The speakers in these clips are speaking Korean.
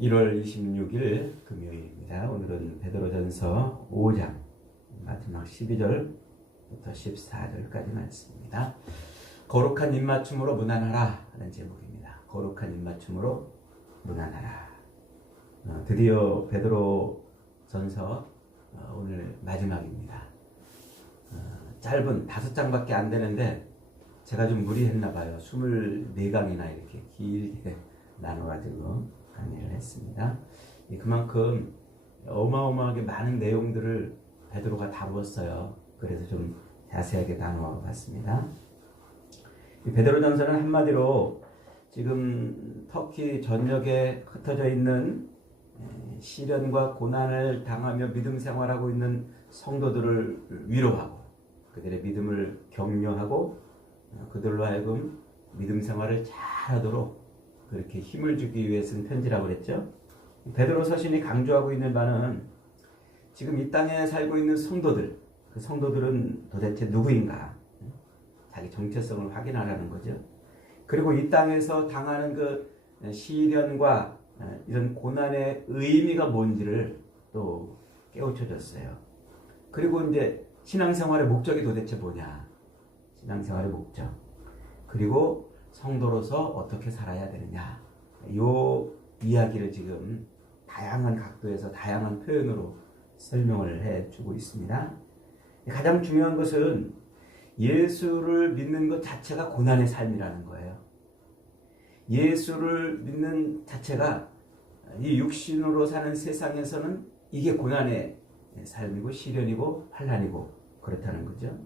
1월 26일 금요일입니다. 오늘은 베드로전서 5장 마지막 12절부터 14절까지 말씀입니다. 거룩한 입맞춤으로 문안하라 하는 제목입니다. 거룩한 입맞춤으로 문안하라. 드디어 베드로전서 오늘 마지막입니다. 짧은 5장밖에 안 되는데 제가 좀 무리했나 봐요. 24강이나 이렇게 길게 나눠가지고 강의를 했습니다. 그만큼 어마어마하게 많은 내용들을 베드로가 다루었어요. 그래서 좀 자세하게 나누어 봤습니다. 베드로전서는 한마디로 지금 터키 전역에 흩어져 있는 시련과 고난을 당하며 믿음 생활하고 있는 성도들을 위로하고 그들의 믿음을 격려하고 그들로 하여금 믿음 생활을 잘하도록 그렇게 힘을 주기 위해 쓴 편지라고 그랬죠. 베드로 서신이 강조하고 있는 바는 지금 이 땅에 살고 있는 성도들, 그 성도들은 도대체 누구인가? 자기 정체성을 확인하라는 거죠. 그리고 이 땅에서 당하는 그 시련과 이런 고난의 의미가 뭔지를 또 깨우쳐줬어요. 그리고 이제 신앙생활의 목적이 도대체 뭐냐? 신앙생활의 목적. 그리고 성도로서 어떻게 살아야 되느냐. 요 이야기를 지금 다양한 각도에서 다양한 표현으로 설명을 해주고 있습니다. 가장 중요한 것은 예수를 믿는 것 자체가 고난의 삶이라는 거예요. 예수를 믿는 자체가 이 육신으로 사는 세상에서는 이게 고난의 삶이고 시련이고 환난이고 그렇다는 거죠.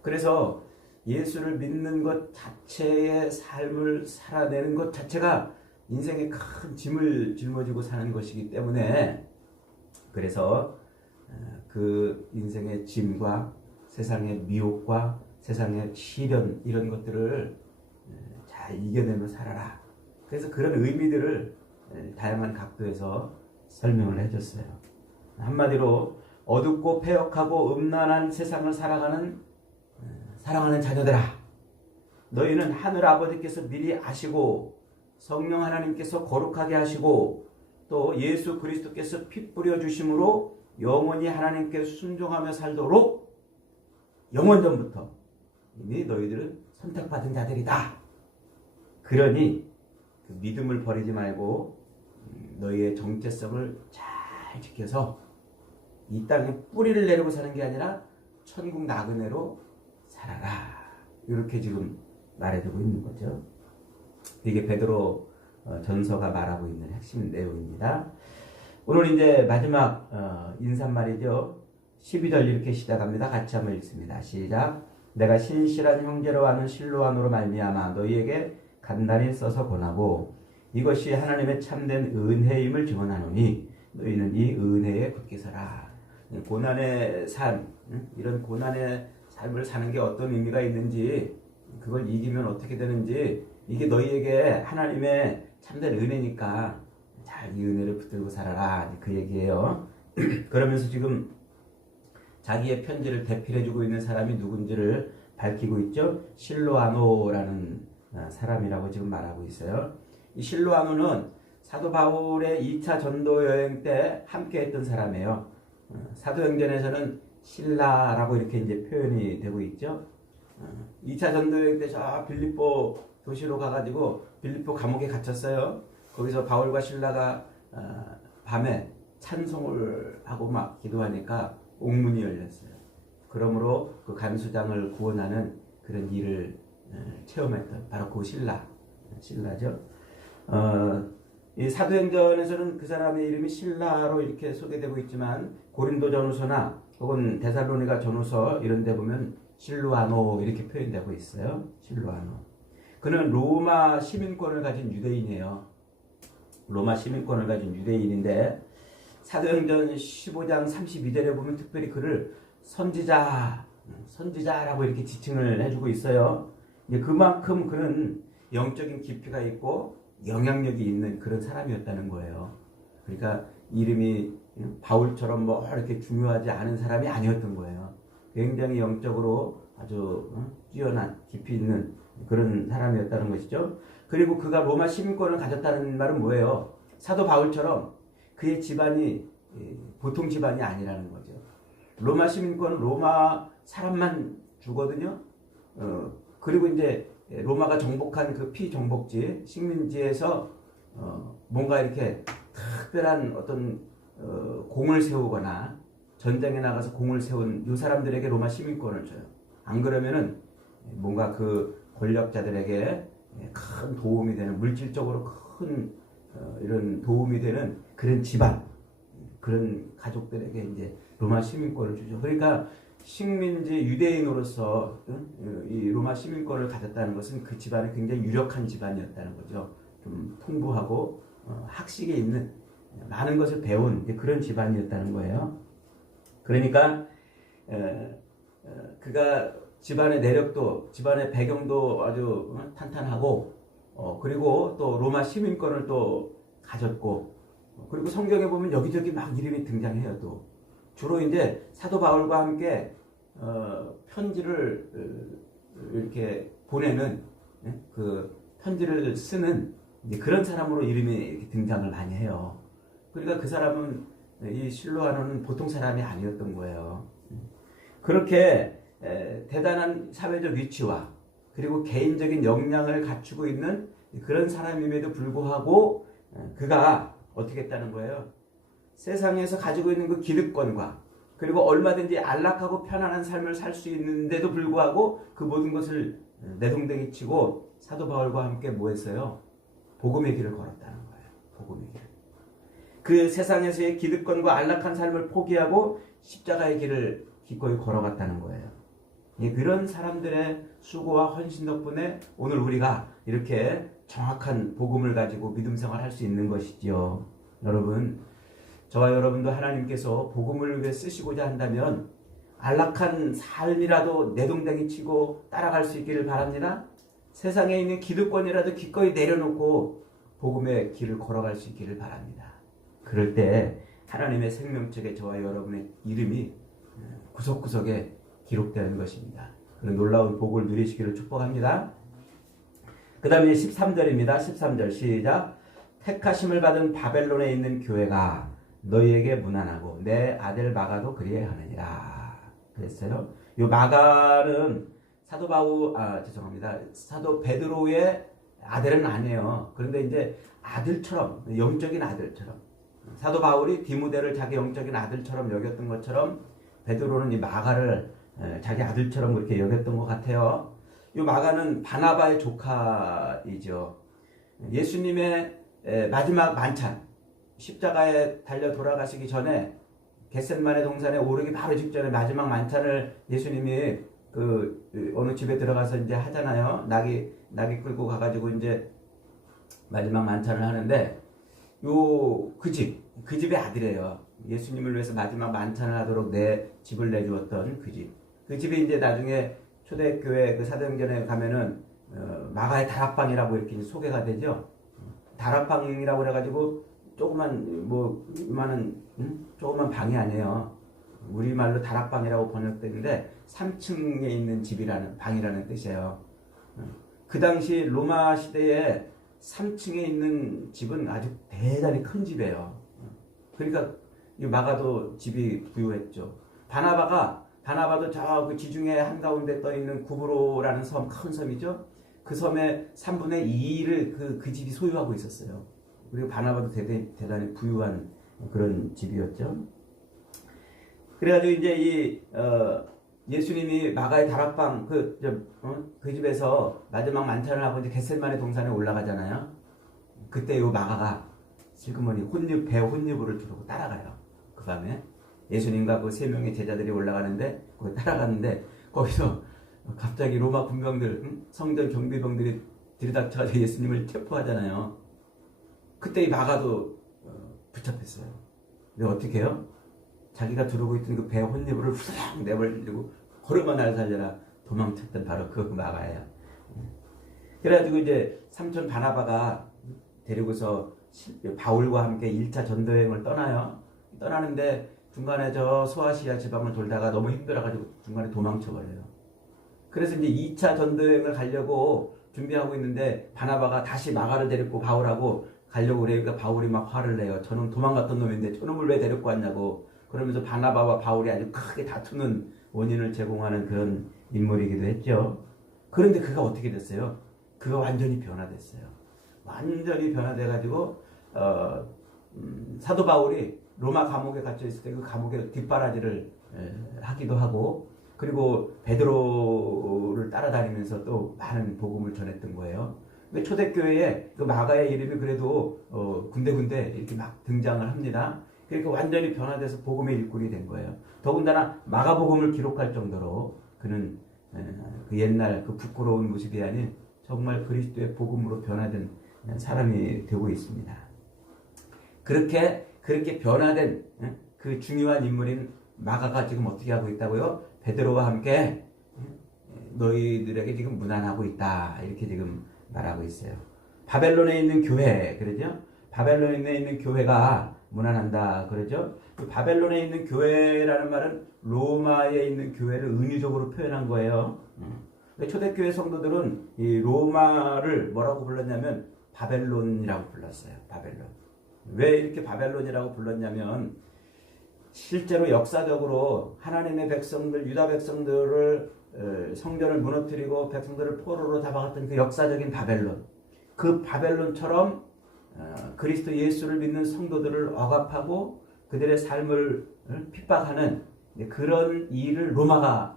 그래서 예수를 믿는 것 자체의 삶을 살아내는 것 자체가 인생에 큰 짐을 짊어지고 사는 것이기 때문에 그래서 그 인생의 짐과 세상의 미혹과 세상의 시련 이런 것들을 잘 이겨내며 살아라. 그래서 그런 의미들을 다양한 각도에서 설명을 해줬어요. 한마디로 어둡고 패역하고 음란한 세상을 살아가는 사랑하는 자녀들아, 너희는 하늘 아버지께서 미리 아시고 성령 하나님께서 거룩하게 하시고 또 예수 그리스도께서 피 뿌려 주심으로 영원히 하나님께 순종하며 살도록 영원전부터 이미 너희들은 선택받은 자들이다. 그러니 그 믿음을 버리지 말고 너희의 정체성을 잘 지켜서 이 땅에 뿌리를 내리고 사는 게 아니라 천국 나그네로 살아라. 이렇게 지금 말해주고 있는 거죠. 이게 베드로 전서가 말하고 있는 핵심 내용입니다. 오늘 이제 마지막 인사말이죠. 12절 이렇게 시작합니다. 같이 한번 읽습니다. 시작. 내가 신실한 형제로 아는 실로암으로 말미암아 너희에게 간단히 써서 권하고 이것이 하나님의 참된 은혜임을 증언하노니 너희는 이 은혜에 굳게 서라. 고난의 삶, 이런 고난의 삶을 사는 게 어떤 의미가 있는지 그걸 이기면 어떻게 되는지 이게 너희에게 하나님의 참된 은혜니까 잘 이 은혜를 붙들고 살아라. 그 얘기예요. 그러면서 지금 자기의 편지를 대필해주고 있는 사람이 누군지를 밝히고 있죠. 실로아노라는 사람이라고 지금 말하고 있어요. 이 실로아노는 사도 바울의 2차 전도 여행 때 함께 했던 사람이에요. 사도행전에서는 신라라고 이렇게 이제 표현이 되고 있죠. 2차 전도여행 때 저 빌립보 도시로 가가지고 빌립보 감옥에 갇혔어요. 거기서 바울과 신라가 밤에 찬송을 하고 막 기도하니까 옥문이 열렸어요. 그러므로 그 간수장을 구원하는 그런 일을 체험했던 바로 그 신라죠. 이 사도행전에서는 그 사람의 이름이 신라로 이렇게 소개되고 있지만 고린도전후서나 혹은 데살로니가 전후서 이런 데 보면 실루아노 이렇게 표현되고 있어요. 실루아노. 그는 로마 시민권을 가진 유대인이에요. 로마 시민권을 가진 유대인인데 사도행전 15장 32절에 보면 특별히 그를 선지자라고 이렇게 지칭을 해주고 있어요. 그만큼 그는 영적인 깊이가 있고 영향력이 있는 그런 사람이었다는 거예요. 그러니까 이름이 바울처럼 뭐 이렇게 중요하지 않은 사람이 아니었던 거예요. 굉장히 영적으로 아주 뛰어난 깊이 있는 그런 사람이었다는 것이죠. 그리고 그가 로마 시민권을 가졌다는 말은 뭐예요? 사도 바울처럼 그의 집안이 보통 집안이 아니라는 거죠. 로마 시민권은 로마 사람만 주거든요. 그리고 이제 로마가 정복한 그 피정복지 식민지에서 뭔가 이렇게 특별한 어떤 공을 세우거나 전쟁에 나가서 공을 세운 이 사람들에게 로마 시민권을 줘요. 안 그러면은 뭔가 그 권력자들에게 큰 도움이 되는, 물질적으로 큰 이런 도움이 되는 그런 집안, 그런 가족들에게 이제 로마 시민권을 주죠. 그러니까 식민지 유대인으로서 이 로마 시민권을 가졌다는 것은 그 집안이 굉장히 유력한 집안이었다는 거죠. 좀 풍부하고 학식에 있는 많은 것을 배운 그런 집안이었다는 거예요. 그러니까 그가 집안의 내력도, 집안의 배경도 아주 탄탄하고, 그리고 또 로마 시민권을 또 가졌고, 그리고 성경에 보면 여기저기 막 이름이 등장해요. 또 주로 이제 사도 바울과 함께 편지를 이렇게 보내는, 그 편지를 쓰는 그런 사람으로 이름이 이렇게 등장을 많이 해요. 그러니까 그 사람은, 이 실로아노는 보통 사람이 아니었던 거예요. 그렇게 대단한 사회적 위치와 그리고 개인적인 역량을 갖추고 있는 그런 사람임에도 불구하고 그가 어떻게 했다는 거예요? 세상에서 가지고 있는 그 기득권과 그리고 얼마든지 안락하고 편안한 삶을 살 수 있는데도 불구하고 그 모든 것을 내동댕이 치고 사도 바울과 함께 뭐 했어요? 복음의 길을 걸었다는 거예요. 복음의 길. 그 세상에서의 기득권과 안락한 삶을 포기하고 십자가의 길을 기꺼이 걸어갔다는 거예요. 그런 사람들의 수고와 헌신 덕분에 오늘 우리가 이렇게 정확한 복음을 가지고 믿음 생활할 수 있는 것이지요. 여러분, 저와 여러분도 하나님께서 복음을 위해 쓰시고자 한다면 안락한 삶이라도 내동댕이 치고 따라갈 수 있기를 바랍니다. 세상에 있는 기득권이라도 기꺼이 내려놓고 복음의 길을 걸어갈 수 있기를 바랍니다. 그럴 때 하나님의 생명책에 저와 여러분의 이름이 구석구석에 기록되는 것입니다. 그런 놀라운 복을 누리시기를 축복합니다. 그 다음에 13절입니다. 13절 시작. 택하심을 받은 바벨론에 있는 교회가 너희에게 무난하고 내 아들 마가도 그리하느니라. 그랬어요. 이 마가는 사도 베드로의 아들은 아니에요. 그런데 이제 아들처럼, 영적인 아들처럼, 사도 바울이 디모데를 자기 영적인 아들처럼 여겼던 것처럼 베드로는 이 마가를 자기 아들처럼 그렇게 여겼던 것 같아요. 이 마가는 바나바의 조카이죠. 예수님의 마지막 만찬, 십자가에 달려 돌아가시기 전에 겟셋마네 동산에 오르기 바로 직전에 마지막 만찬을 예수님이 그 어느 집에 들어가서 이제 하잖아요. 낙이 끌고 가가지고 이제 마지막 만찬을 하는데 그 집의 아들이에요. 예수님을 위해서 마지막 만찬을 하도록 내 집을 내주었던 그 집. 그 집이 이제 나중에 초대교회 그 사도행전에 가면은 마가의 다락방이라고 이렇게 소개가 되죠. 다락방이라고 그래가지고 조그만 조그만 방이 아니에요. 우리말로 다락방이라고 번역되는데 3층에 있는 집이라는 방이라는 뜻이에요. 그 당시 로마 시대에 3층에 있는 집은 아주 대단히 큰 집이에요. 그러니까 이 마가도 집이 부유했죠. 바나바도 저 그 지중해 한가운데 떠 있는 구브로라는 섬, 큰 섬이죠. 그 섬의 3분의 2를 그 집이 소유하고 있었어요. 그리고 바나바도 대단히 부유한 그런 집이었죠. 그래가지고 이제 예수님이 마가의 다락방 그 집에서 마지막 만찬을 하고 이제 겟셋마네 동산에 올라가잖아요. 그때 요 마가가 슬그머니 배 혼유부를 두르고 따라가요. 그 밤에 예수님과 그 3명의 제자들이 올라가는데 거기 따라가는데 거기서 갑자기 로마 군병들, 성전 경비병들이 들이닥쳐서 예수님을 체포하잖아요. 그때 이 마가도 붙잡혔어요. 근데 어떻게 해요? 자기가 두르고 있던 그 배 혼유부를 후다닥 내버리고 걸어가 날 살려라 도망쳤던 바로 그 마가예요. 그래가지고 이제 삼촌 바나바가 데리고서 바울과 함께 1차 전도여행을 떠나요. 떠나는데 중간에 저 소아시아 지방을 돌다가 너무 힘들어가지고 중간에 도망쳐버려요. 그래서 이제 2차 전도여행을 가려고 준비하고 있는데 바나바가 다시 마가를 데리고 바울하고 가려고 그러니까 바울이 막 화를 내요. 저놈 도망갔던 놈인데 저놈을 왜 데리고 왔냐고. 그러면서 바나바와 바울이 아주 크게 다투는 원인을 제공하는 그런 인물이기도 했죠. 그런데 그가 어떻게 됐어요? 그가 완전히 변화됐어요. 완전히 변화돼가지고 사도 바울이 로마 감옥에 갇혀 있을 때 그 감옥에 뒷바라지를 하기도 하고, 그리고 베드로를 따라다니면서 또 많은 복음을 전했던 거예요. 초대교회에 그 마가의 이름이 그래도 군데군데 이렇게 막 등장을 합니다. 그러니까 완전히 변화돼서 복음의 일꾼이 된 거예요. 더군다나 마가복음을 기록할 정도로 그는 그 옛날 그 부끄러운 모습이 아닌 정말 그리스도의 복음으로 변화된 사람이 되고 있습니다. 그렇게 변화된 그 중요한 인물인 마가가 지금 어떻게 하고 있다고요? 베드로와 함께 너희들에게 지금 문안하고 있다, 이렇게 지금 말하고 있어요. 바벨론에 있는 교회, 그러죠? 바벨론에 있는 교회가 문안한다, 그러죠? 그 바벨론에 있는 교회라는 말은 로마에 있는 교회를 은유적으로 표현한 거예요. 초대교회 성도들은 이 로마를 뭐라고 불렀냐면 바벨론이라고 불렀어요. 바벨론. 왜 이렇게 바벨론이라고 불렀냐면 실제로 역사적으로 하나님의 백성들, 유다 백성들을 성전을 무너뜨리고 백성들을 포로로 잡아갔던 그 역사적인 바벨론, 그 바벨론처럼 그리스도 예수를 믿는 성도들을 억압하고 그들의 삶을 핍박하는 그런 일을 로마가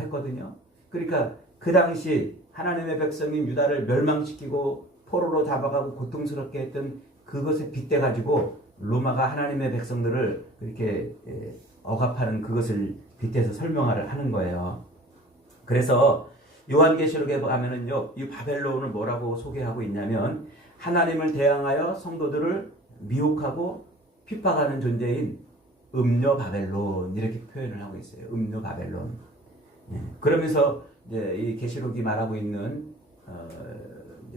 했거든요. 그러니까 그 당시 하나님의 백성인 유다를 멸망시키고 포로로 잡아가고 고통스럽게 했던 그것에 빗대가지고 로마가 하나님의 백성들을 그렇게 억압하는 그것을 빗대서 설명을 하는 거예요. 그래서 요한계시록에 가면은요, 이 바벨론을 뭐라고 소개하고 있냐면 하나님을 대항하여 성도들을 미혹하고 핍박하는 존재인 음녀 바벨론, 이렇게 표현을 하고 있어요. 음녀 바벨론. 그러면서 이제 이 계시록이 말하고 있는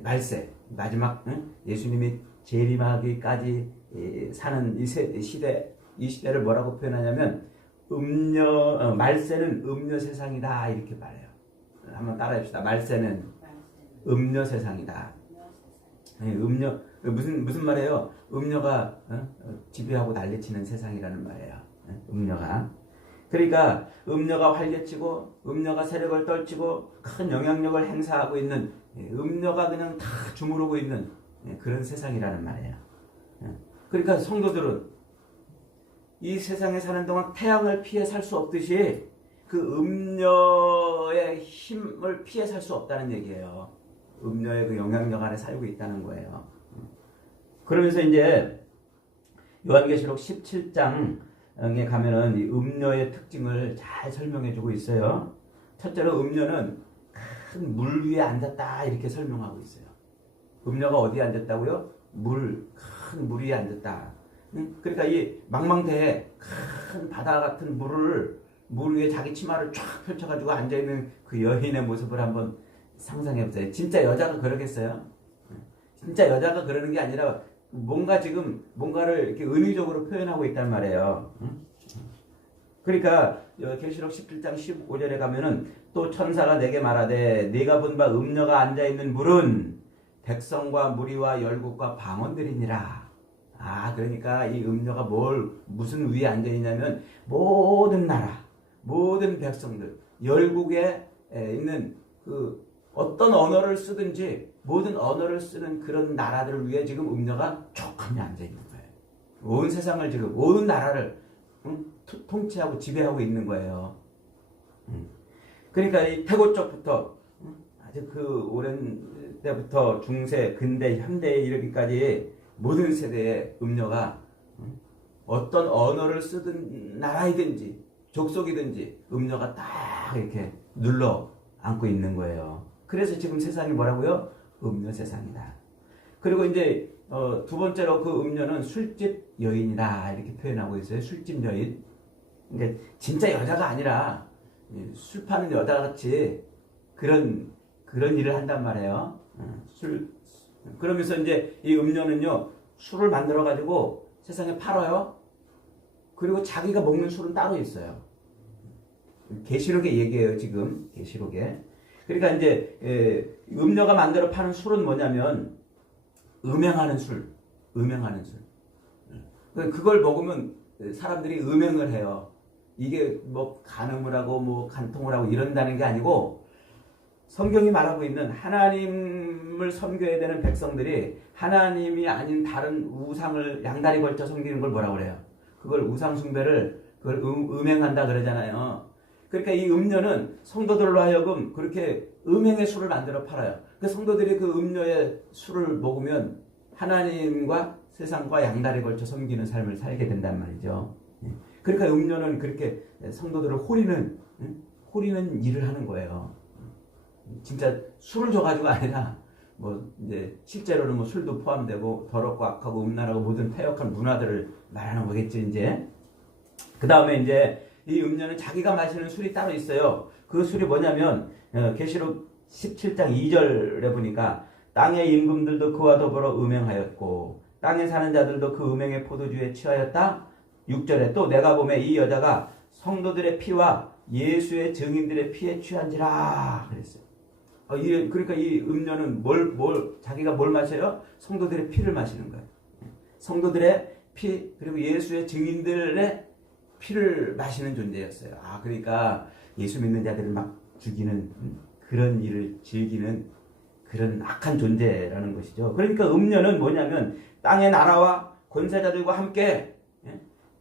말세, 마지막 예수님이 재림하기까지 사는 이 시대를 뭐라고 표현하냐면 말세는 음녀 세상이다, 이렇게 말해요. 한번 따라해봅시다. 말세는 음녀 세상이다. 음녀, 무슨 말이에요? 음녀가 지배하고 난리치는 세상이라는 말이에요. 음녀가. 그러니까 음녀가 활개치고 음녀가 세력을 떨치고 큰 영향력을 행사하고 있는, 음녀가 그냥 다 주무르고 있는 그런 세상이라는 말이에요. 그러니까 성도들은 이 세상에 사는 동안 태양을 피해 살 수 없듯이 그 음녀의 힘을 피해 살 수 없다는 얘기예요. 음녀의 그 영향력 안에 살고 있다는 거예요. 그러면서 이제 요한계시록 17장에 가면은 이 음녀의 특징을 잘 설명해 주고 있어요. 첫째로 음녀는 큰 물 위에 앉았다, 이렇게 설명하고 있어요. 음녀가 어디에 앉았다고요? 큰 물 위에 앉았다. 그러니까 이 망망대해 큰 바다 같은 물 위에 자기 치마를 쫙 펼쳐가지고 앉아있는 그 여인의 모습을 한번 상상해보세요. 진짜 여자가 그러겠어요? 진짜 여자가 그러는 게 아니라 뭔가를 이렇게 은유적으로 표현하고 있단 말이에요. 그러니까 계시록 17장 15절에 가면은 또 천사가 내게 말하되 네가 본 바 음녀가 앉아있는 물은 백성과 무리와 열국과 방언들이니라. 그러니까 이 음녀가 무슨 위에 앉아있냐면 모든 나라, 모든 백성들, 열국에 있는 그 어떤 언어를 쓰든지 모든 언어를 쓰는 그런 나라들을 위해 지금 음녀가 촉하게 앉아있는 거예요. 온 세상을 지금, 모든 나라를 통치하고 지배하고 있는 거예요. 그러니까 이 태고 쪽부터 아주 그 오랜 때부터 중세, 근대, 현대에 이르기까지 모든 세대의 음녀가 어떤 언어를 쓰든 나라이든지 족속이든지 음녀가 딱 이렇게 눌러 안고 있는 거예요. 그래서 지금 세상이 뭐라고요? 음녀 세상이다. 그리고 이제 두 번째로 그 음녀는 술집 여인이다, 이렇게 표현하고 있어요. 술집 여인. 그러니까 진짜 여자가 아니라 술 파는 여자같이 그런 일을 한단 말이에요. 그러면서 이제 이 음녀는요, 술을 만들어 가지고 세상에 팔아요. 그리고 자기가 먹는 술은 따로 있어요. 계시록의 얘기예요, 지금. 계시록에. 그러니까 이제 음녀가 만들어 파는 술은 뭐냐면 음행하는 술, 음행하는 술. 그걸 먹으면 사람들이 음행을 해요. 이게 뭐 간음을 하고 뭐 간통을 하고 이런다는 게 아니고 성경이 말하고 있는 하나님을 섬겨야 되는 백성들이 하나님이 아닌 다른 우상을 양다리 걸쳐 섬기는 걸 뭐라고 그래요? 그걸 우상 숭배를 그걸 음행한다 그러잖아요. 그러니까 이 음료는 성도들로 하여금 그렇게 음행의 술을 만들어 팔아요. 그 성도들이 그 음료의 술을 먹으면 하나님과 세상과 양다리 걸쳐 섬기는 삶을 살게 된단 말이죠. 그러니까 음료는 그렇게 성도들을 호리는 일을 하는 거예요. 진짜 술을 줘가지고 아니라 뭐 이제 실제로는 뭐 술도 포함되고 더럽고 악하고 음란하고 모든 패역한 문화들을 말하는 거겠죠. 이제 그 다음에 이제 이 음료는 자기가 마시는 술이 따로 있어요. 그 술이 뭐냐면 계시록 17장 2절에 보니까 땅의 임금들도 그와 더불어 음행하였고 땅에 사는 자들도 그 음행의 포도주에 취하였다. 6절에 또 내가 보매 이 여자가 성도들의 피와 예수의 증인들의 피에 취한지라 그랬어요. 그러니까 이 음료는 자기가 뭘 마셔요? 성도들의 피를 마시는 거예요. 성도들의 피 그리고 예수의 증인들의 피를 마시는 존재였어요. 그러니까 예수 믿는 자들을 막 죽이는 그런 일을 즐기는 그런 악한 존재라는 것이죠. 그러니까 음료는 뭐냐면 땅의 나라와 권세자들과 함께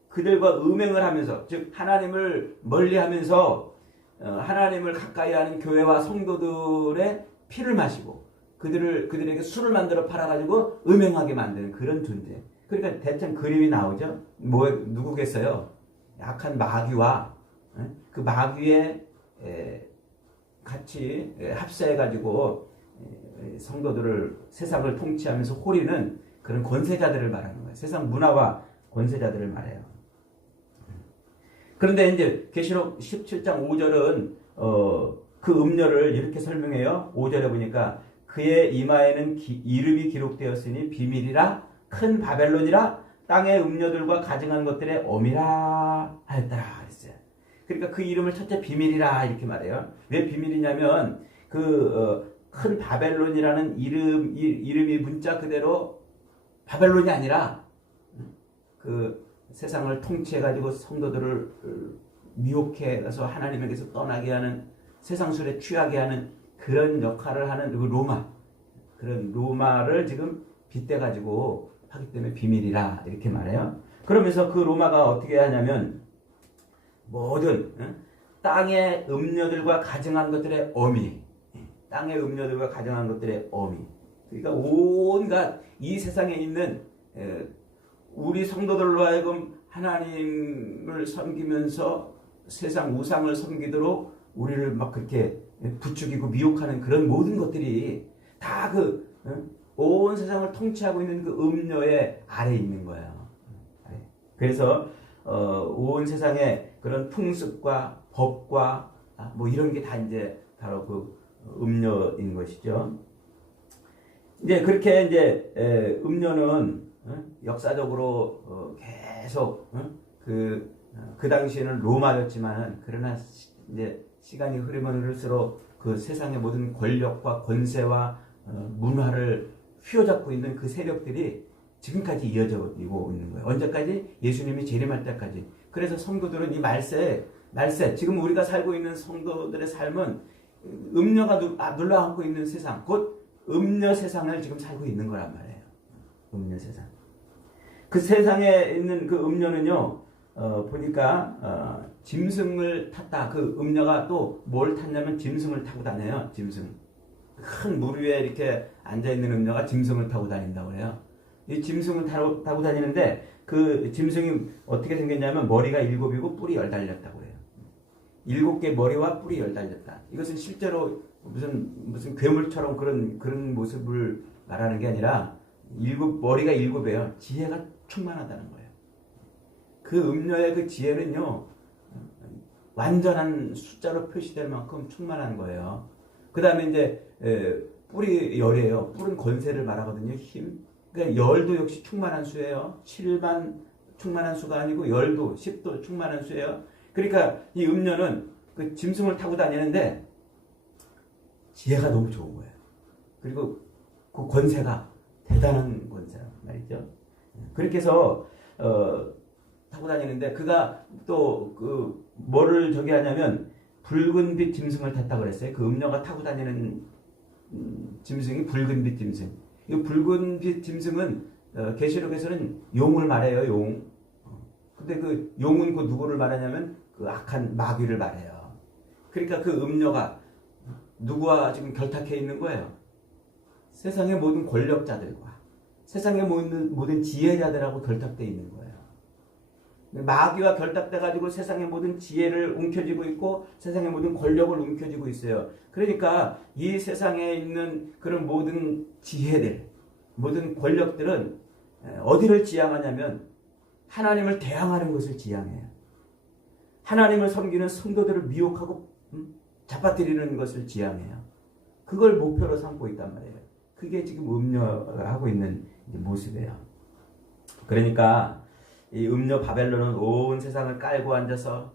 그들과 음행을 하면서 즉 하나님을 멀리하면서 하나님을 가까이 하는 교회와 성도들의 피를 마시고 그들에게 술을 만들어 팔아가지고 음행하게 만드는 그런 존재. 그러니까 대충 그림이 나오죠. 누구겠어요? 약한 마귀와 그 마귀에 같이 합세해가지고 성도들을 세상을 통치하면서 호리는 그런 권세자들을 말하는 거예요. 세상 문화와 권세자들을 말해요. 그런데 이제 계시록 17장 5절은 그 음료를 이렇게 설명해요. 5절에 보니까 그의 이마에는 이름이 기록되었으니 비밀이라 큰 바벨론이라 땅의 음료들과 가증한 것들의 어미라 하였더라 했어요. 그러니까 그 이름을 첫째 비밀이라 이렇게 말해요. 왜 비밀이냐면 큰 바벨론이라는 이름이 문자 그대로 바벨론이 아니라 그 세상을 통치해가지고 성도들을 미혹해서 하나님에게서 떠나게 하는 세상 술에 취하게 하는 그런 역할을 하는 그 그런 로마를 지금 빗대가지고 하기 때문에 비밀이라 이렇게 말해요. 그러면서 그 로마가 어떻게 하냐면 모든 땅의 음료들과 가증한 것들의 어미, 땅의 음료들과 가증한 것들의 어미. 그러니까 온갖 이 세상에 있는 우리 성도들로 하여금 하나님을 섬기면서 세상 우상을 섬기도록 우리를 막 그렇게 부추기고 미혹하는 그런 모든 것들이 다 온 세상을 통치하고 있는 그 음료의 아래에 있는 거예요. 그래서 온 세상의 그런 풍습과 법과 뭐 이런 게 다 이제 바로 그 음료인 것이죠. 이제 그렇게 이제 음료는 역사적으로 계속 그 당시에는 로마였지만 그러나 이제 시간이 흐르면 흐를수록 그 세상의 모든 권력과 권세와 문화를 휘어잡고 있는 그 세력들이 지금까지 이어져 오고 있는 거예요. 언제까지? 예수님이 재림할 때까지. 그래서 성도들은 이 말세 지금 우리가 살고 있는 성도들의 삶은 음료가 눌러앉고 있는 세상, 곧 음료 세상을 지금 살고 있는 거란 말이에요. 음료 세상. 그 세상에 있는 그 음료는요, 보니까 짐승을 탔다. 그 음료가 또 뭘 탔냐면 짐승을 타고 다녀요. 짐승. 큰 물 위에 이렇게 앉아있는 음료가 짐승을 타고 다닌다고 해요. 이 짐승을 타고 다니는데 그 짐승이 어떻게 생겼냐면 머리가 7이고 뿔이 10달렸다고 해요. 7개 머리와 뿔이 10달렸다. 이것은 실제로 무슨 괴물처럼 그런 모습을 말하는 게 아니라 머리가 7이에요. 지혜가 충만하다는 거예요. 그 음료의 그 지혜는요, 완전한 숫자로 표시될 만큼 충만한 거예요. 그 다음에 이제 뿔이 열이에요. 뿔은 권세를 말하거든요. 힘. 그러니까 열도 역시 충만한 수예요. 7만 충만한 수가 아니고 열도 10도 충만한 수예요. 그러니까 이 음료는 그 짐승을 타고 다니는데 지혜가 너무 좋은 거예요. 그리고 그 권세가 대단한 권세란 말이죠. 그렇게 해서 타고 다니는데 그가 또 뭐를 저기 하냐면 붉은빛 짐승을 탔다 그랬어요. 그 음녀가 타고 다니는 짐승이 붉은빛 짐승. 이 붉은빛 짐승은 계시록에서는 용을 말해요. 용. 근데 그 용은 그 누구를 말하냐면 그 악한 마귀를 말해요. 그러니까 그 음녀가 누구와 지금 결탁해 있는 거예요. 세상의 모든 권력자들과 세상의 모든 지혜자들하고 결탁되어 있는 거예요. 마귀와 결탁돼 가지고 세상의 모든 지혜를 움켜쥐고 있고 세상의 모든 권력을 움켜쥐고 있어요. 그러니까 이 세상에 있는 그런 모든 지혜들, 모든 권력들은 어디를 지향하냐면 하나님을 대항하는 것을 지향해요. 하나님을 섬기는 성도들을 미혹하고 잡아들이는 것을 지향해요. 그걸 목표로 삼고 있단 말이에요. 그게 지금 음녀가 하고 있는 모습이에요. 그러니까 이 음녀 바벨론은 온 세상을 깔고 앉아서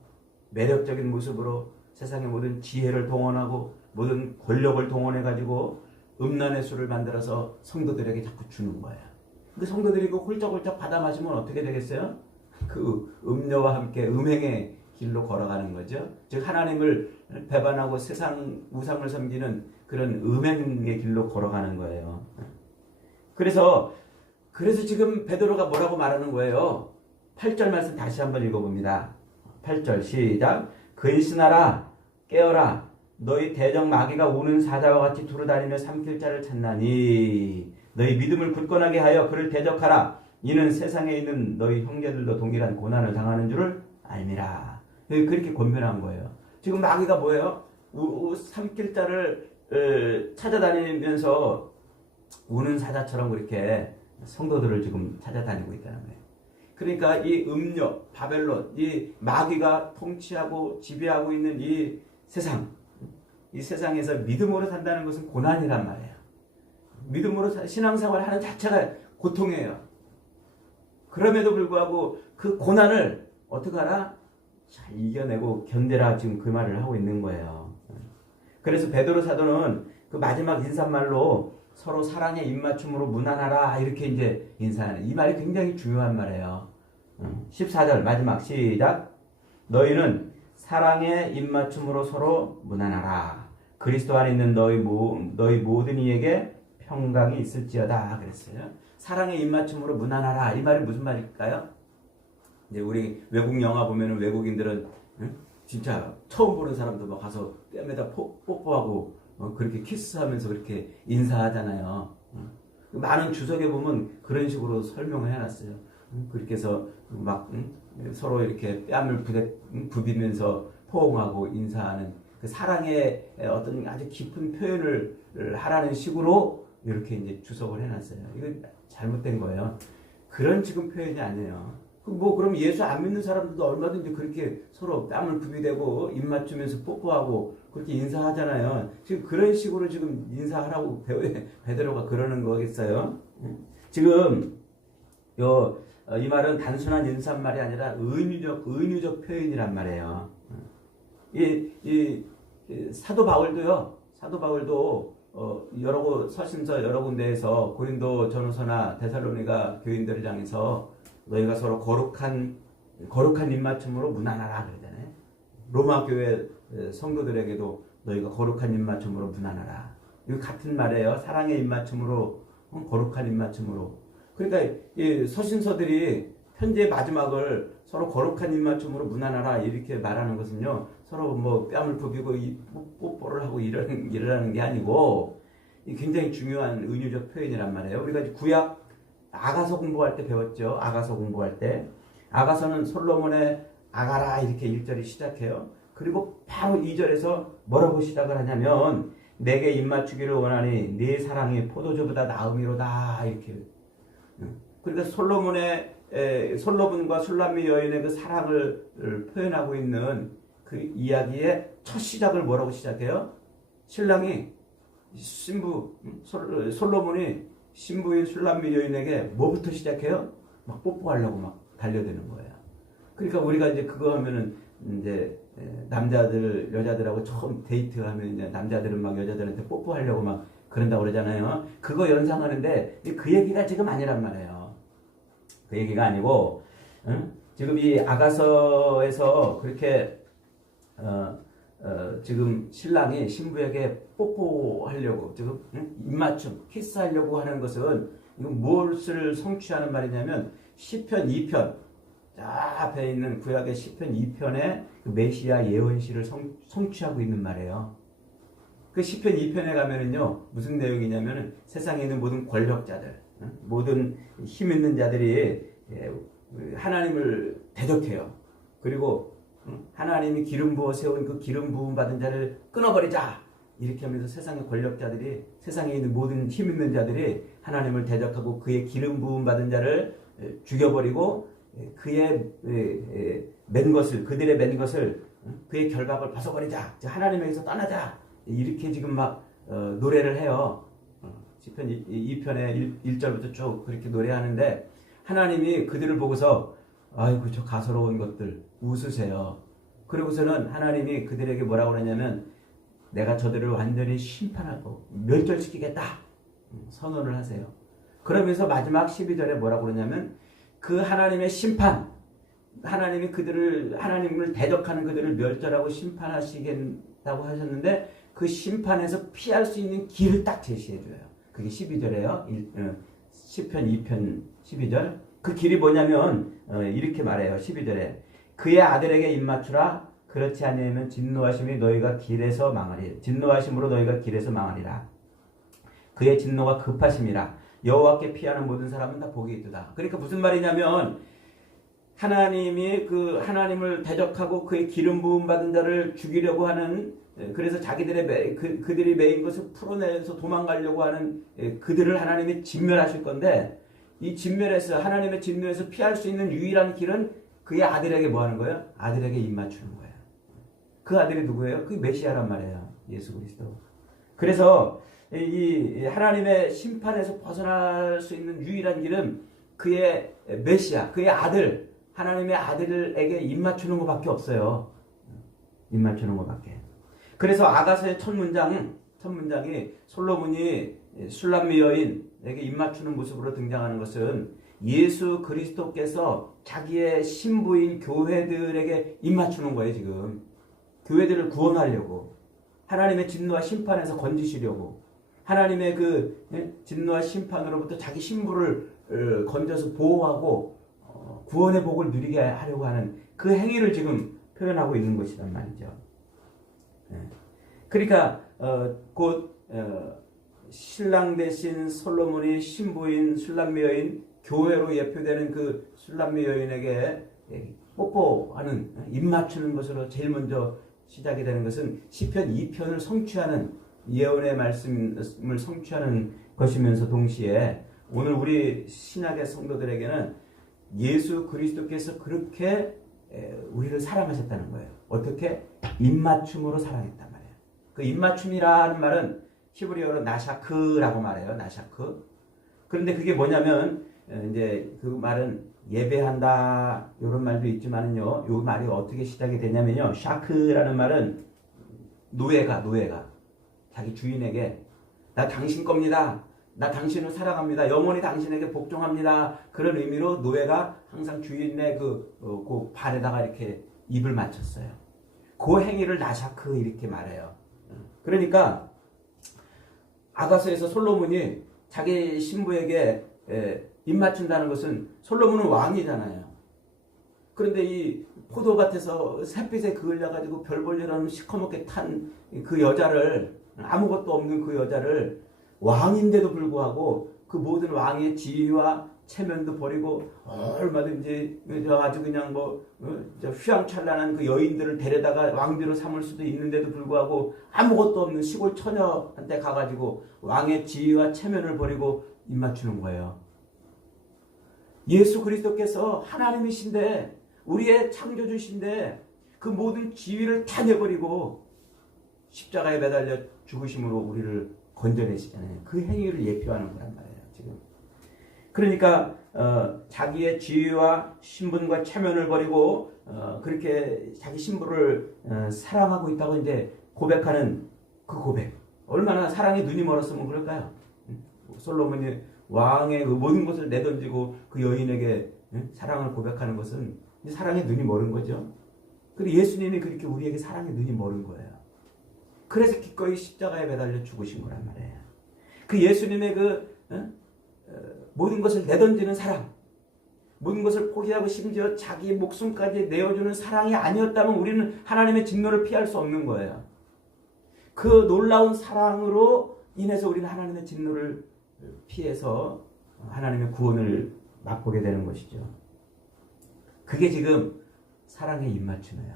매력적인 모습으로 세상의 모든 지혜를 동원하고 모든 권력을 동원해가지고 음란의 술을 만들어서 성도들에게 자꾸 주는 거예요. 그 성도들이 그 홀쩍홀쩍 받아 마시면 어떻게 되겠어요? 그 음녀와 함께 음행의 길로 걸어가는 거죠. 즉 하나님을 배반하고 세상 우상을 섬기는 그런 음행의 길로 걸어가는 거예요. 그래서 지금 베드로가 뭐라고 말하는 거예요? 8절 말씀 다시 한번 읽어봅니다. 8절 시작. 근신하라 깨어라 너희 대적 마귀가 우는 사자와 같이 두루다니며 삼킬 자를 찾나니 너희 믿음을 굳건하게 하여 그를 대적하라. 이는 세상에 있는 너희 형제들도 동일한 고난을 당하는 줄을 알미라. 그렇게 권면한 거예요. 지금 마귀가 뭐예요? 삼킬 자를 찾아다니면서 우는 사자처럼 그렇게 성도들을 지금 찾아다니고 있다는 거예요. 그러니까 이 음녀, 바벨론, 이 마귀가 통치하고 지배하고 있는 이 세상에서 믿음으로 산다는 것은 고난이란 말이에요. 믿음으로 신앙생활을 하는 자체가 고통이에요. 그럼에도 불구하고 그 고난을 어떻게 하라? 잘 이겨내고 견뎌라 지금 그 말을 하고 있는 거예요. 그래서 베드로 사도는 그 마지막 인사말로 서로 사랑의 입맞춤으로 문안하라 이렇게 이제 인사하는 이 말이 굉장히 중요한 말이에요. 14절 마지막 시작. 너희는 사랑의 입맞춤으로 서로 문안하라. 그리스도 안에 있는 너희 모든 이에게 평강이 있을지어다 그랬어요. 사랑의 입맞춤으로 문안하라. 이 말이 무슨 말일까요? 이제 우리 외국 영화 보면은 외국인들은 진짜 처음 보는 사람도 막 가서 뺨에다 뽀뽀하고 그렇게 키스하면서 그렇게 인사하잖아요. 많은 주석에 보면 그런 식으로 설명을 해놨어요. 그렇게 해서 막 서로 이렇게 뺨을 부비면서 포옹하고 인사하는 그 사랑의 어떤 아주 깊은 표현을 하라는 식으로 이렇게 이제 주석을 해놨어요. 이건 잘못된 거예요. 그런 지금 표현이 아니에요. 그럼 예수 안 믿는 사람들도 얼마든지 그렇게 서로 뺨을 부비대고 입 맞추면서 뽀뽀하고 그렇게 인사하잖아요. 지금 그런 식으로 지금 인사하라고 베드로가 그러는 거겠어요. 지금 이 말은 단순한 인사말이 아니라 은유적 표현이란 말이에요. 이 사도 바울도 여러 서신서 여러 군데에서 고린도 전후서나 데살로니가 교인들을 향해서 너희가 서로 거룩한 입맞춤으로 문안하라 그러잖아요. 로마 교회 성도들에게도 너희가 거룩한 입맞춤으로 문안하라. 이거 같은 말이에요. 사랑의 입맞춤으로 거룩한 입맞춤으로. 그러니까 이 서신서들이 편지의 마지막을 서로 거룩한 입맞춤으로 문안하라 이렇게 말하는 것은요. 서로 뭐 뺨을 부비고 뽀뽀를 하고 이러라는 게 아니고 굉장히 중요한 은유적 표현이란 말이에요. 우리가 구약 아가서 공부할 때 배웠죠. 아가서 공부할 때. 아가서는 솔로몬의 아가라 이렇게 1절이 시작해요. 그리고 바로 2절에서 뭐라고 시작을 하냐면 내게 입맞추기를 원하니 네 사랑이 포도주보다 나음이로다 이렇게. 그러니까 솔로몬과 술람미 여인의 그 사랑을 표현하고 있는 그 이야기의 첫 시작을 뭐라고 시작해요? 신랑이 솔로몬이 신부인 술람미 여인에게 뭐부터 시작해요? 막 뽀뽀하려고 막 달려드는 거예요. 그러니까 우리가 이제 그거 하면은 이제 남자들 여자들하고 처음 데이트하면 이제 남자들은 막 여자들한테 뽀뽀하려고 막 그런다고 그러잖아요. 그거 연상하는데 그 얘기가 지금 아니란 말이에요. 그 얘기가 아니고 지금 이 아가서에서 그렇게 지금 신랑이 신부에게 뽀뽀하려고 지금 입맞춤 키스하려고 하는 것은 이건 무엇을 성취하는 말이냐면 시편 2편 앞에 있는 구약의 시편 2편의 그 메시아 예언시를 성취하고 있는 말이에요. 그 시편 2편에 가면은요 무슨 내용이냐면은 세상에 있는 모든 권력자들, 모든 힘 있는 자들이 하나님을 대적해요. 그리고 하나님이 기름 부어 세운 그 기름 부음 받은 자를 끊어버리자 이렇게 하면서 세상의 권력자들이 세상에 있는 모든 힘 있는 자들이 하나님을 대적하고 그의 기름 부음 받은 자를 죽여버리고 그의 맨 것을 그들의 맨 것을 그의 결박을 벗어버리자 하나님에게서 떠나자 이렇게 지금 막 노래를 해요. 시편 2편의 1절부터 쭉 그렇게 노래하는데 하나님이 그들을 보고서 아이고 저 가소로운 것들 웃으세요. 그러고서는 하나님이 그들에게 뭐라고 그러냐면 내가 저들을 완전히 심판하고 멸절시키겠다 선언을 하세요. 그러면서 마지막 12절에 뭐라고 그러냐면 그 하나님의 심판 하나님이 하나님을 대적하는 그들을 멸절하고 심판하시겠다고 하셨는데 그 심판에서 피할 수 있는 길을 딱 제시해줘요. 그게 12절이에요. 시편 2편 12절. 그 길이 뭐냐면 이렇게 말해요. 12절에 그의 아들에게 입맞추라. 그렇지 아니하면 진노하심이 너희가 길에서 망하리라. 진노하심으로 너희가 길에서 망하리라. 그의 진노가 급하심이라. 여호와께 피하는 모든 사람은 다 복이 있도다. 그러니까 무슨 말이냐면 하나님이 그 하나님을 대적하고 그의 기름 부음 받은 자를 죽이려고 하는 그래서 자기들의 그들이 매인 것을 풀어내서 도망가려고 하는 그들을 하나님이 진멸하실 건데 이 진멸에서 하나님의 진멸에서 피할 수 있는 유일한 길은 그의 아들에게 뭐 하는 거예요? 아들에게 입맞추는 거예요. 그 아들이 누구예요? 그 메시아란 말이에요. 예수 그리스도. 그래서 이 하나님의 심판에서 벗어날 수 있는 유일한 길은 그의 메시아, 그의 아들, 하나님의 아들에게 입맞추는 것밖에 없어요. 입맞추는 것밖에. 그래서 아가서의 첫 문장이 솔로몬이 술람미 여인에게 입맞추는 모습으로 등장하는 것은 예수 그리스도께서 자기의 신부인 교회들에게 입맞추는 거예요. 지금 교회들을 구원하려고 하나님의 진노와 심판에서 건지시려고 하나님의 그 진노와 심판으로부터 자기 신부를 건져서 보호하고 구원의 복을 누리게 하려고 하는 그 행위를 지금 표현하고 있는 것이란 말이죠. 그러니까 곧 신랑 대신 솔로몬이 신부인 술람미 여인 교회로 예표되는 그 술람미 여인에게 뽀뽀하는 입맞추는 것으로 제일 먼저 시작이 되는 것은 시편 2편을 성취하는 예언의 말씀을 성취하는 것이면서 동시에 오늘 우리 신약의 성도들에게는 예수 그리스도께서 그렇게 우리를 사랑하셨다는 거예요. 어떻게? 입맞춤으로 사랑했단 말이에요. 그 입맞춤이라는 말은 히브리어로 나샤크라고 말해요. 나샤크. 그런데 그게 뭐냐면 이제 그 말은 예배한다 이런 말도 있지만은요. 이 말이 어떻게 시작이 되냐면요. 샤크라는 말은 노예가 자기 주인에게 나 당신 겁니다. 나 당신을 사랑합니다. 영원히 당신에게 복종합니다. 그런 의미로 노예가 항상 주인의 그 발에다가 이렇게 입을 맞췄어요. 그 행위를 나샤크 이렇게 말해요. 그러니까 아가서에서 솔로몬이 자기 신부에게 입 맞춘다는 것은 솔로몬은 왕이잖아요. 그런데 이 포도밭에서 햇빛에 그을려가지고 별 볼 일 없는 시커멓게 탄 그 여자를 아무것도 없는 그 여자를 왕인데도 불구하고 그 모든 왕의 지위와 체면도 버리고 얼마든지 아주 그냥 휘황찬란한 그 여인들을 데려다가 왕비로 삼을 수도 있는데도 불구하고 아무것도 없는 시골 처녀한테 가가지고 왕의 지위와 체면을 버리고 입맞추는 거예요. 예수 그리스도께서 하나님이신데 우리의 창조주신데 그 모든 지위를 다 내버리고 십자가에 매달려 죽으심으로 우리를 건져내시잖아요. 그 행위를 예표하는 거란 말이에요. 지금. 그러니까 자기의 지위와 신분과 체면을 버리고 그렇게 자기 신부를 사랑하고 있다고 이제 고백하는 그 고백. 얼마나 사랑에 눈이 멀었으면 그럴까요? 솔로몬이 왕의 그 모든 것을 내던지고 그 여인에게 사랑을 고백하는 것은 사랑의 눈이 멀은 거죠. 그리고 예수님이 그렇게 우리에게 사랑의 눈이 멀은 거예요. 그래서 기꺼이 십자가에 매달려 죽으신 거란 말이에요. 그 예수님의 그 모든 것을 내던지는 사랑, 모든 것을 포기하고 심지어 자기 목숨까지 내어주는 사랑이 아니었다면 우리는 하나님의 진노를 피할 수 없는 거예요. 그 놀라운 사랑으로 인해서 우리는 하나님의 진노를 피해서 하나님의 구원을 맛보게 되는 것이죠. 그게 지금 사랑의 입맞춤이에요.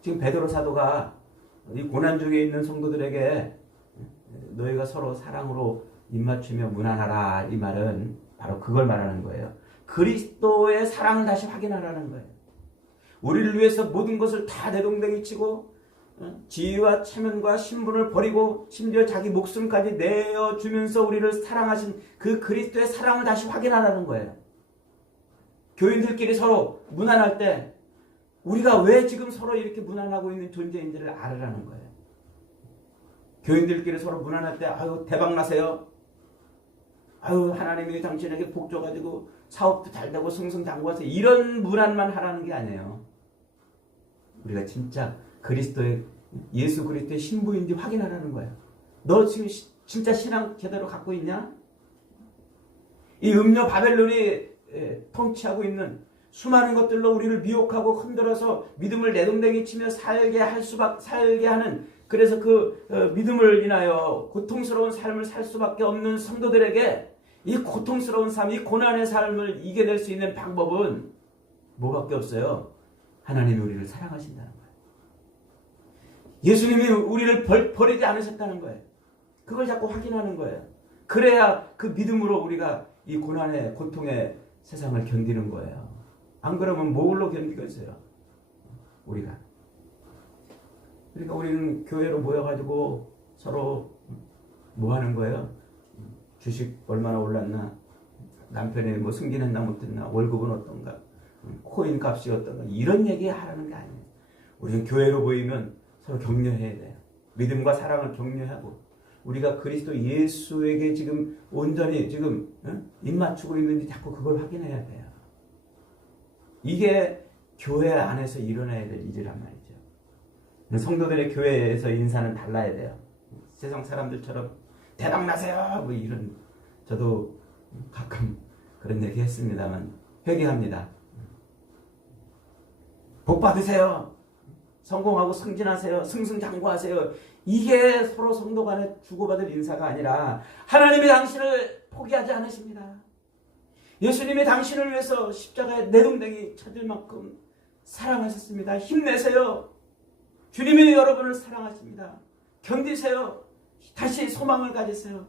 지금 베드로 사도가 이 고난 중에 있는 성도들에게 너희가 서로 사랑으로 입맞추며 무난하라, 이 말은 바로 그걸 말하는 거예요. 그리스도의 사랑을 다시 확인하라는 거예요. 우리를 위해서 모든 것을 다 내동댕이 치고 지위와 체면과 신분을 버리고 심지어 자기 목숨까지 내어주면서 우리를 사랑하신 그 그리스도의 사랑을 다시 확인하라는 거예요. 교인들끼리 서로 무난할 때 우리가 왜 지금 서로 이렇게 무난하고 있는 존재인지를 알으라는 거예요. 교인들끼리 서로 무난할 때 아유 대박 나세요. 아유 하나님이 당신에게 복 줘가지고 사업도 잘 되고 승승장구하세요. 이런 무난만 하라는 게 아니에요. 우리가 진짜 그리스도의 예수 그리스도의 신부인지 확인하라는 거예요. 너 지금 진짜 신앙 제대로 갖고 있냐? 이 음료 바벨론이 통치하고 있는 수많은 것들로 우리를 미혹하고 흔들어서 믿음을 내동댕이 치며 살게 하는, 그래서 그 믿음을 인하여 고통스러운 삶을 살 수밖에 없는 성도들에게 이 고통스러운 삶, 이 고난의 삶을 이겨낼 수 있는 방법은 뭐밖에 없어요? 하나님이 우리를 사랑하신다는 거예요. 예수님이 우리를 버리지 않으셨다는 거예요. 그걸 자꾸 확인하는 거예요. 그래야 그 믿음으로 우리가 이 고난의 고통의 세상을 견디는 거예요. 안 그러면 뭘로 견디겠어요? 우리가. 그러니까 우리는 교회로 모여가지고 서로 뭐 하는 거예요? 주식 얼마나 올랐나? 남편이 뭐 승진했나 못했나? 월급은 어떤가? 코인 값이 어떤가? 이런 얘기 하라는 게 아니에요. 우리는 교회로 모이면 서로 격려해야 돼요. 믿음과 사랑을 격려하고 우리가 그리스도 예수에게 지금 온전히 지금 입맞추고 있는지 자꾸 그걸 확인해야 돼요. 이게 교회 안에서 일어나야 될 일이란 말이죠. 성도들의 교회에서 인사는 달라야 돼요. 세상 사람들처럼 대박나세요 뭐 이런, 저도 가끔 그런 얘기 했습니다만 회개합니다. 복 받으세요. 성공하고 승진하세요. 승승장구하세요. 이게 서로 성도 간에 주고받을 인사가 아니라 하나님이 당신을 포기하지 않으십니다. 예수님이 당신을 위해서 십자가에 내동댕이 쳐질 만큼 사랑하셨습니다. 힘내세요. 주님이 여러분을 사랑하십니다. 견디세요. 다시 소망을 가지세요.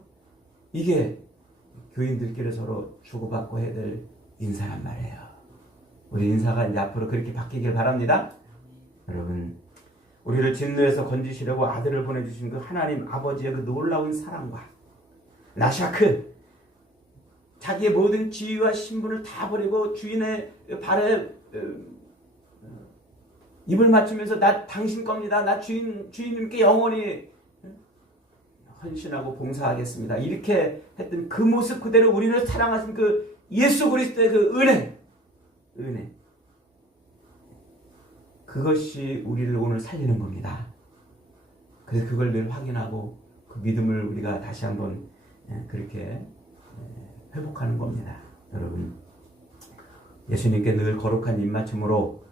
이게 교인들끼리 서로 주고받고 해야 될 인사란 말이에요. 우리 인사가 이제 앞으로 그렇게 바뀌길 바랍니다. 여러분, 우리를 진노에서 건지시려고 아들을 보내주신 그 하나님 아버지의 그 놀라운 사랑과 나샤크, 자기의 모든 지위와 신분을 다 버리고 주인의 발에 입을 맞추면서 나 당신 겁니다. 나 주인님께 영원히 헌신하고 봉사하겠습니다. 이렇게 했던 그 모습 그대로 우리를 사랑하신 그 예수 그리스도의 그 은혜, 그것이 우리를 오늘 살리는 겁니다. 그래서 그걸 늘 확인하고 그 믿음을 우리가 다시 한번 그렇게 회복하는 겁니다. 여러분, 예수님께 늘 거룩한 입맞춤으로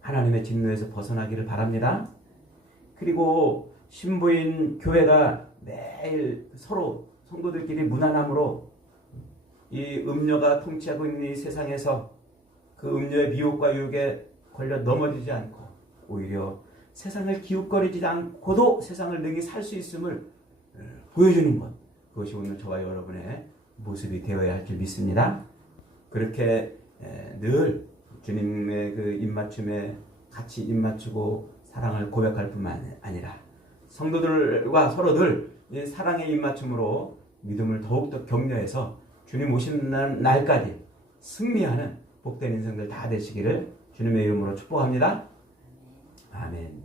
하나님의 진노에서 벗어나기를 바랍니다. 그리고 신부인 교회가 매일 서로 성도들끼리 무난함으로 이 음료가 통치하고 있는 이 세상에서 그 음료의 미혹과 유혹에 걸려 넘어지지 않고 오히려 세상을 기웃거리지 않고도 세상을 능히 살 수 있음을 보여주는 것, 그것이 오늘 저와 여러분의 모습이 되어야 할 줄 믿습니다. 그렇게 늘 주님의 그 입맞춤에 같이 입맞추고 사랑을 고백할 뿐만 아니라 성도들과 서로들 사랑의 입맞춤으로 믿음을 더욱더 격려해서 주님 오시는 날까지 승리하는 복된 인생들 다 되시기를 주님의 이름으로 축복합니다. 아멘.